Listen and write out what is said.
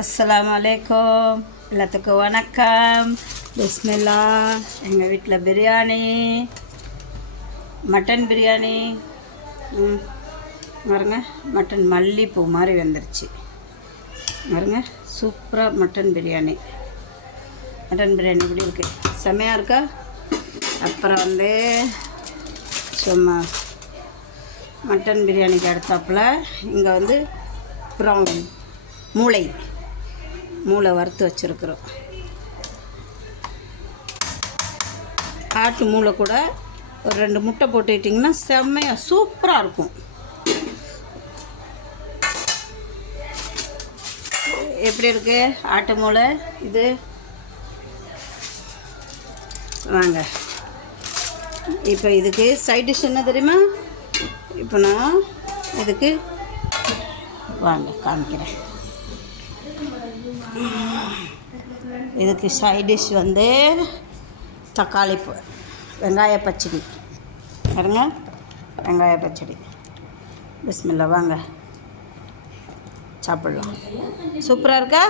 அஸ்ஸலாமு அலைக்கும். எல்லாத்துக்கும் வணக்கம். பிஸ்மில்லா. எங்கள் வீட்டில் பிரியாணி, மட்டன் பிரியாணி. பாருங்க, மட்டன் மல்லிப்பூ மாதிரி வந்துருச்சு பாருங்க. சூப்பராக மட்டன் பிரியாணி. மட்டன் பிரியாணி இப்படி இருக்குது, செம்மையாக இருக்கா? அப்புறம் சும்மா மட்டன் பிரியாணிக்கு அடுத்தாப்பில் இங்கே ப்ரான் மூளை வறுத்து வச்சுருக்குறோம். ஆட்டு மூளை கூட ஒரு 2 முட்டை போட்டுக்கிட்டிங்கன்னா செம்மையாக சூப்பராக இருக்கும். எப்படி இருக்குது ஆட்டு மூளை? இது வாங்க, இப்போ இதுக்கு சைட் டிஷ் என்ன தெரியுமா? இப்போ நான் இதுக்கு வாங்க காமிக்கிறேன். இதுக்கு சைட் டிஷ் தக்காளி வெங்காய பச்சடி பாருங்க, வெங்காய பச்சடி. பிஸ்மில்லா, வாங்க சாப்பிட்லாம். சூப்பராக இருக்கா?